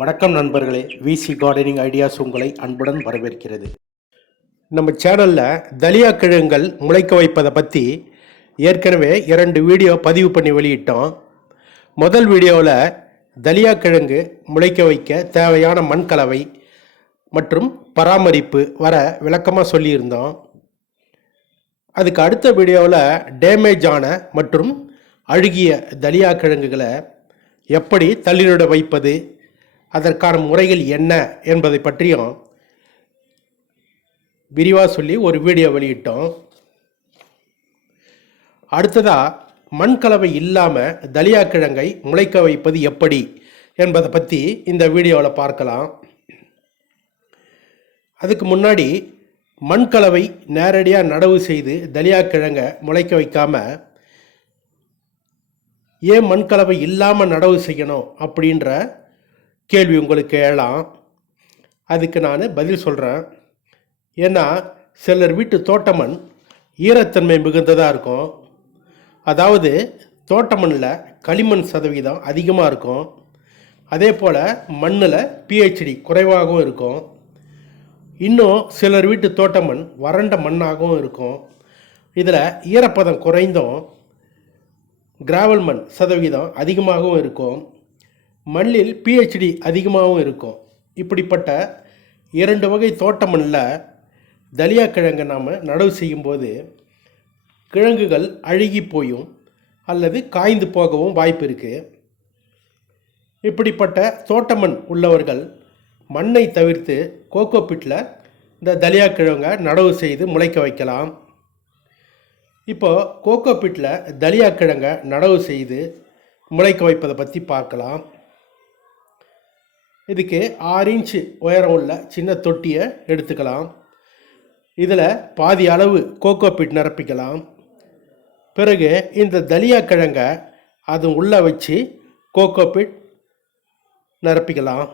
வணக்கம் நண்பர்களே. விசி gardening ideas உங்களை அன்புடன் வரவேற்கிறது. நம்ம சேனலில் தலியா கிழங்குகள் முளைக்க வைப்பதை பற்றி ஏற்கனவே இரண்டு வீடியோ பதிவு பண்ணி வெளியிட்டோம். முதல் வீடியோவில் தலியா கிழங்கு முளைக்க வைக்க தேவையான மண் கலவை மற்றும் பராமரிப்பு வர விளக்கமாக சொல்லியிருந்தோம். அதுக்கு அடுத்த வீடியோவில் டேமேஜ் ஆன மற்றும் அழுகிய தலியா கிழங்குகளை எப்படி தள்ளினிட வைப்பது அதற்கான முறைகள் என்ன என்பதை பற்றியும் விரிவாக சொல்லி ஒரு வீடியோ வெளியிட்டோம். அடுத்ததாக மண் கலவை இல்லாமல் தலியா கிழங்கை முளைக்க வைப்பது எப்படி என்பதை பற்றி இந்த வீடியோவில் பார்க்கலாம். அதுக்கு முன்னாடி மண் கலவை நேரடியாக நடவு செய்து தலியா கிழங்கை முளைக்க வைக்காமல் ஏன் மண் கலவை இல்லாமல் நடவு செய்யணும் அப்படின்ற கேள்வி உங்களுக்கு எழலாம். அதுக்கு நான் பதில் சொல்கிறேன் ஏன்னா சிலர் வீட்டு தோட்டமன் ஈரத்தன்மை மிகுந்ததாக இருக்கும். அதாவது தோட்டமண்ணில் களிமண் சதவீதம் அதிகமாக இருக்கும். அதே போல் மண்ணில் பிஹெச்டி குறைவாகவும் இருக்கும். இன்னும் சிலர் வீட்டு தோட்டமண் வறண்ட மண்ணாகவும் இருக்கும். இதில் ஈரப்பதம் குறைந்தும் கிராவல் மண் சதவீதம் அதிகமாகவும் இருக்கும். மண்ணில் பிஹெச்டி அதிகமாகவும் இருக்கும். இப்படிப்பட்ட இரண்டு வகை தோட்ட மண்ணில் தலியா கிழங்கை நாம் நடவு செய்யும்போது கிழங்குகள் அழுகி போயும் அல்லது காய்ந்து போகவும் வாய்ப்பு இருக்குது இப்படிப்பட்ட தோட்டமண் உள்ளவர்கள் மண்ணை தவிர்த்து கோகோ பிட்டில் இந்த தலியா கிழங்கை நடவு செய்து முளைக்க வைக்கலாம். இப்போ கோகோ பிட்டில் தலியா கிழங்கை நடவு செய்து முளைக்க வைப்பதை பற்றி பார்க்கலாம். இதுக்கு ஆறு இன்ச்சு உயரம் உள்ள சின்ன தொட்டியை எடுத்துக்கலாம். இதில் பாதி அளவு கோகோ பிட் நிரப்பிக்கலாம். பிறகு இந்த தலியா கிழங்கை அது உள்ளே வச்சு கோகோ பிட் நிரப்பிக்கலாம்.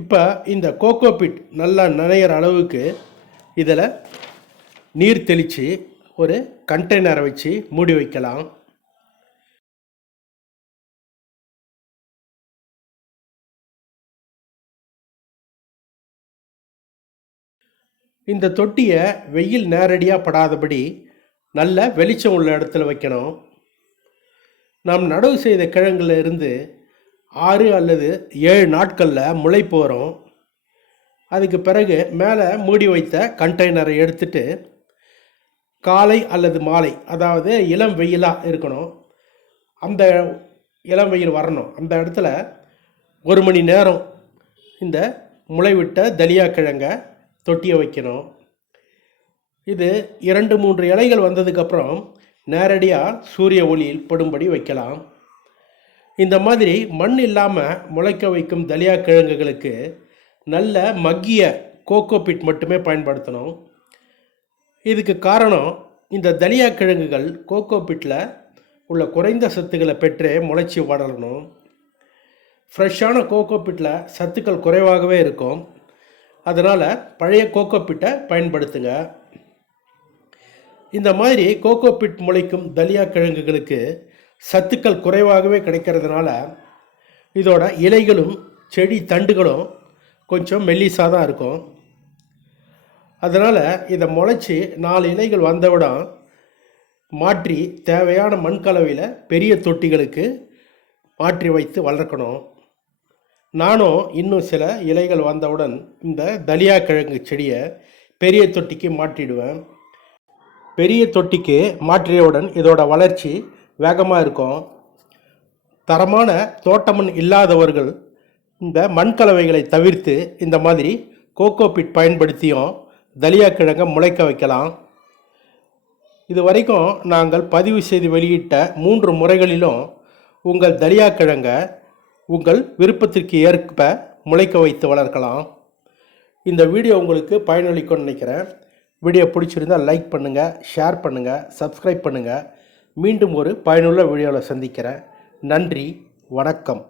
இப்போ இந்த கோகோ பிட் நல்லா நனையிற அளவுக்கு இதில் நீர் தெளித்து ஒரு கண்டெய்னரை வச்சு மூடி வைக்கலாம். இந்த தொட்டியை வெயில் நேரடியாக படாதபடி நல்ல வெளிச்சம் உள்ள இடத்துல வைக்கணும். நாம் நடவு செய்த கிழங்குல இருந்து ஆறு அல்லது ஏழு நாட்களில் முளை போகிறோம் அதுக்கு பிறகு மேலே மூடி வைத்த கண்டெய்னரை எடுத்துட்டு காலை அல்லது மாலை அதாவது இளம் வெயிலாக இருக்கணும். அந்த இளம் வெயில் வரணும். அந்த இடத்துல ஒரு மணி நேரம் இந்த முளைவிட்ட தலியா கிழங்கை தொட்டியை வைக்கணும் இது இரண்டு மூன்று இலைகள் வந்ததுக்கப்புறம் நேரடியாக சூரிய ஒளியில் படும்படி வைக்கலாம். இந்த மாதிரி மண் இல்லாமல் முளைக்க வைக்கும் தலியா கிழங்குகளுக்கு நல்ல மக்கிய கோகோ பிட் மட்டுமே பயன்படுத்தணும். இதுக்கு காரணம் இந்த தலியா கிழங்குகள் கோகோ பிட்டில் உள்ள குறைந்த சத்துக்களை பெற்று முளைச்சி வளரணும். ஃப்ரெஷ்ஷான கோகோ பிட்டில் சத்துக்கள் குறைவாகவே இருக்கும். அதனால் பழைய கோகோ பிட்டை பயன்படுத்துங்க. இந்த மாதிரி கோகோ பிட் முளைக்கும் தலியா கிழங்குகளுக்கு சத்துக்கள் குறைவாகவே கிடைக்கிறதுனால இதோட இலைகளும் செடி தண்டுகளும் கொஞ்சம் மெல்லிசாக தான் இருக்கும். அதனால் இதை முளைச்சி நாலு இலைகள் வந்தவுடன் மாற்றி தேவையான மண் கலவையில் பெரிய தொட்டிகளுக்கு மாற்றி வைத்து வளர்க்கணும். நானும் இன்னும் சில இலைகள் வந்தவுடன் இந்த தலியா கிழங்கு செடியை பெரிய தொட்டிக்கு மாற்றிடுவேன். பெரிய தொட்டிக்கு மாற்றியவுடன் இதோட வளர்ச்சி வேகமாக இருக்கும். தரமான தோட்டமண் இல்லாதவர்கள் இந்த மண் கலவைகளை தவிர்த்து இந்த மாதிரி கோகோ பிட் பயன்படுத்தியும் தலியா கிழங்கை முளைக்க வைக்கலாம். இது வரைக்கும் நாங்கள் பதிவு செய்து வெளியிட்ட மூன்று முறைகளிலும் உங்கள் தலியா கிழங்கை உங்கள் விருப்பத்திற்கு ஏற்ப முளைக்க வைத்து வளர்க்கலாம். இந்த வீடியோ உங்களுக்கு பயனளிக்கும்னு நினைக்கிறேன். வீடியோ பிடிச்சிருந்தால் லைக் பண்ணுங்கள் ஷேர் பண்ணுங்கள் சப்ஸ்கிரைப் பண்ணுங்கள் மீண்டும் ஒரு பயனுள்ள வீடியோவில் சந்திக்கிறேன். நன்றி வணக்கம்.